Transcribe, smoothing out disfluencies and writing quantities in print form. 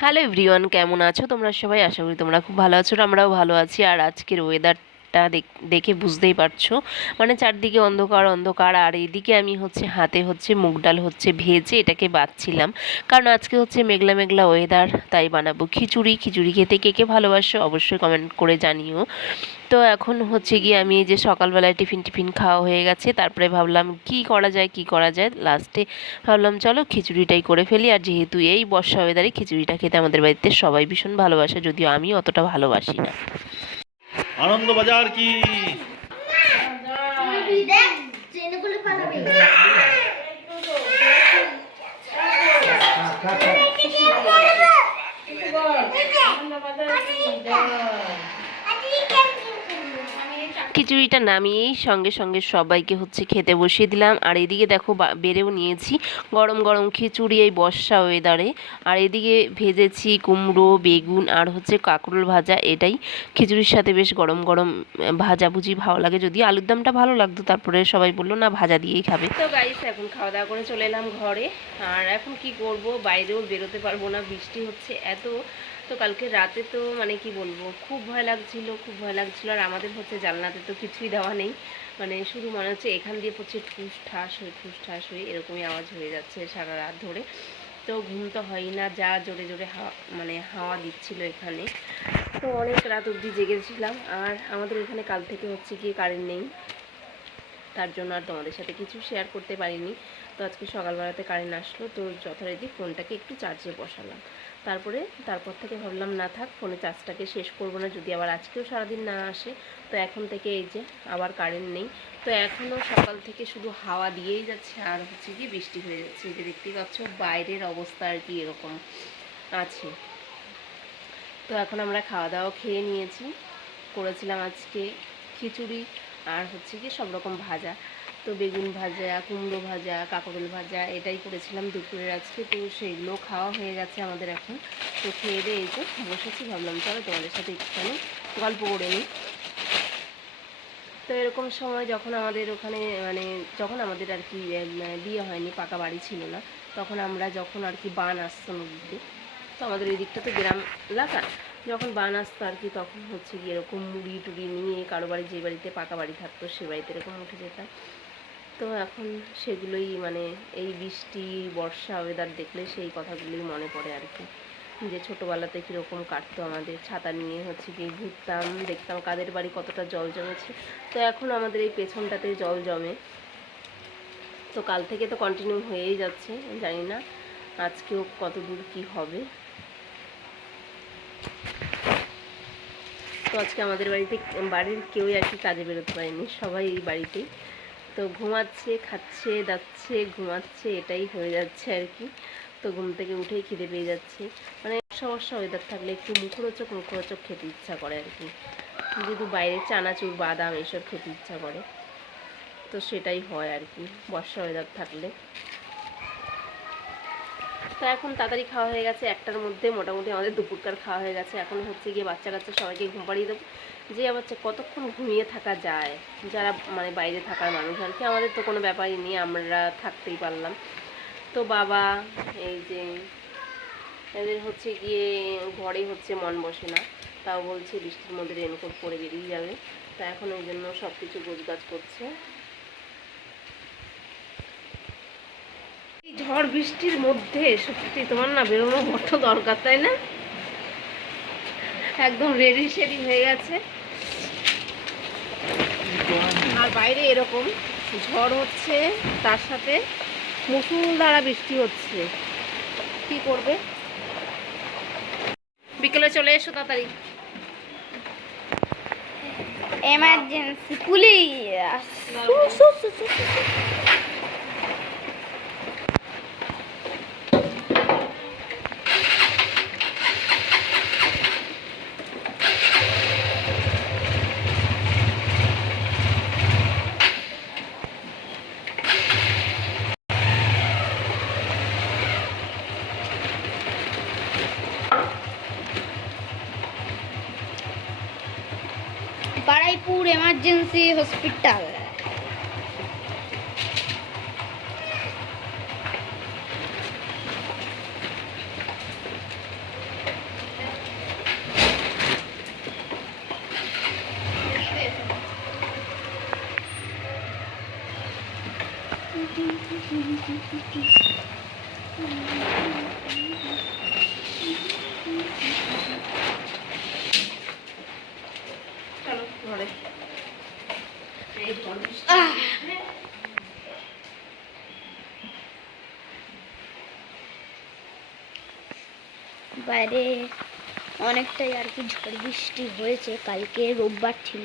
Hello everyone, কেমন আছো তোমরা সবাই? আশা করি তোমরা খুব ভালো আছো, আর আমরাও ভালো আছি। আর আজকের ওয়েদারটা দেখে বুঝতেই পারছো, মানে চারদিকে অন্ধকার অন্ধকার। আর এইদিকে আমি হাতে মুগ ডাল ভেজে এটাকে বাছছিলাম, কারণ আজকে মেঘলা মেঘলা ওয়েদার, তাই বানাবো খিচুড়ি। খিচুড়ি খেতে কে কে ভালোবাসো অবশ্যই কমেন্ট করে জানিও। তো এখন গিয়ে আমি এই যে সকালবেলায় টিফিন খাওয়া হয়ে গেছে, তারপরে ভাবলাম কি করা যায় লাস্টে ভাবলাম চলো খিচুড়িটাই করে ফেলি। আর যেহেতু এই বর্ষা ওয়েদারে খিচুড়িটা খেতে আমাদের বাড়িতে সবাই ভীষণ ভালোবাসে, যদিও আমি অতটা ভালোবাসি না। আনন্দবাজার কি খিচুড়িটা নামিয়েই সঙ্গে সঙ্গে সবাইকে খেতে বসিয়ে দিলাম। আর এদিকে দেখো বেড়েও নিয়েছি গরম গরম খিচুড়ি এই বর্ষা ওয়েদারে। আর এদিকে ভেজেছি কুমড়ো, বেগুন আর কাঁকরোল ভাজা। এটাই খিচুড়ির সাথে বেশ গরম গরম ভাজাভুজি ভালো লাগে, যদি আলুর দমটা ভালো লাগতো। তারপরে সবাই বললো না, ভাজা দিয়েই খাবে। তো গাইস, এখন খাওয়া দাওয়া করে চলে এলাম ঘরে। আর এখন কি করব, বাইরেও বেরোতে পারবো না, বৃষ্টি হচ্ছে এত। তো কালকে রাতে তো মানে কি বলবো, খুব ভয় লাগছিল। আর আমাদের জানলাতে তো কিছুই দেওয়া নেই, মানে শুধু মনে হচ্ছে এখান দিয়ে ঠুস ঠাস হয়ে এরকমই আওয়াজ হয়ে যাচ্ছে সারা রাত ধরে। তো ঘুম তো হয়ই না, যা জোরে জোরে হাওয়া দিচ্ছিল এখানে। তো অনেক রাত অবধি জেগেছিলাম। আর আমাদের এখানে কাল থেকে গিয়ে কারেন্ট নেই, তার জন্য আর তোমাদের সাথে কিছু শেয়ার করতে পারিনি। তো আজকে সকালবেলাতে কারেন্ট আসলো, তো যথারীতি ফোনটাকে একটু চার্জে বসালাম। তারপর থেকে ভাবলাম না থাক, ফোনে চার্জটাকে শেষ করবো না, যদি আবার আজকেও সারাদিন না আসে। তো এখন থেকে এই যে আবার কারেন্ট নেই। তো এখনও সকাল থেকে শুধু হাওয়া দিয়েই যাচ্ছে, আর কি বৃষ্টি হয়ে যাচ্ছে। এই যে দেখতেই পাচ্ছ বাইরের অবস্থা আর কি এরকম আছে। তো এখন আমরা খাওয়া দাওয়া খেয়ে নিয়েছি। করেছিলাম আজকে খিচুড়ি আর কি সব রকম ভাজা। তো বেগুন ভাজা, কুমড়ো ভাজা, কাঁকরোল ভাজা, এটাই করেছিলাম দুপুরের আজকে। তো সেইগুলো খাওয়া হয়ে গেছে আমাদের এখন। তো খেয়ে দিয়ে এই যে বসেছি, ভাবলাম চলো তোমাদের সাথে একটুখানি গল্প করে নিই। তো এরকম সময় যখন আমাদের ওখানে যখন আমাদের আর কি বিয়ে হয়নি, পাকা বাড়ি ছিল না, তখন আমরা যখন আর কি বান আসতো নদীতে, তো আমাদের এই দিকটা তো গ্রাম এলাকা, যখন বান আসতো আর কি, তখন গিয়ে এরকম মুড়ি টুড়ি নিয়ে কারো বাড়ি, যে বাড়িতে পাকা বাড়ি থাকতো সে বাড়িতে এরকম উঠে যেতাম। তো এখন সেগুলোই এই বৃষ্টি বর্ষা ওয়েদার দেখলে সেই কথাগুলোই মনে পড়ে আর কি, যে ছোটোবেলাতে কীরকম কাটতো আমাদের। ছাতা নিয়ে গিয়ে ঘুরতাম, দেখতাম কাদের বাড়ি কতটা জল জমেছে। তো এখন আমাদের এই পেছনটাতে জল জমে। তো কাল থেকে তো কন্টিনিউ হয়েই যাচ্ছে, জানি না আজকেও কত দূর কী হবে। তো আজকে আমাদের বাড়ির কেউই আর কি কাজে বেরোতে পারেনি, সবাই এই বাড়িতেই। তো ঘুমাচ্ছে, খাচ্ছে, দাচ্ছে, ঘুমাচ্ছে, এটাই হয়ে যাচ্ছে আর কি। তো ঘুম থেকে উঠেই খিদে পেয়ে যাচ্ছে, মানে বর্ষা ওয়েদার থাকলে একটু মুখরোচক খেতে ইচ্ছা করে আর কি, যেহেতু বাইরে চানাচুর বাদাম এসব খেতে ইচ্ছা করে। তো সেটাই হয় আর কি বর্ষা ওয়েদার থাকলে। তো এখন তাড়াতাড়ি খাওয়া হয়ে গেছে, একটার মধ্যে মোটামুটি আমাদের দুপুরকার খাওয়া হয়ে গেছে। এখন গিয়ে বাচ্চা কাচ্চা সবাইকে ঘুম পাড়িয়ে দেবো। যে আবার কতক্ষণ ঘুমিয়ে থাকা যায়, যারা বাইরে থাকার মানুষ আর কি। আমাদের তো কোনো ব্যাপারই নেই, আমরা থাকতেই পারলাম। তো বাবা এই যে এদের গিয়ে ঘরে মন বসে না, তাও বলছে বৃষ্টির মধ্যে রেনকোট পরে বেরিয়ে যাবে। তা এখন ওই জন্য সব কিছু গোছগাছ করছে। ঝড় বৃষ্টির মধ্যে সত্যি তোমার না বেরোনো বড্ড দরকার, তাই না? একদম রেডি শেডি হয়ে গেছে, আর বাইরে এরকম ঝড় হচ্ছে, তার সাথে মুষলধারা বৃষ্টি হচ্ছে। কি করবে? বিকেলে চলে এসো তাড়াতাড়ি। Emergency police. Baruipur emergency hospital. চলো ঘরে। বাইরে অনেকটাই আর কি ঝড় বৃষ্টি হয়েছে, কালকে রোববার ছিল।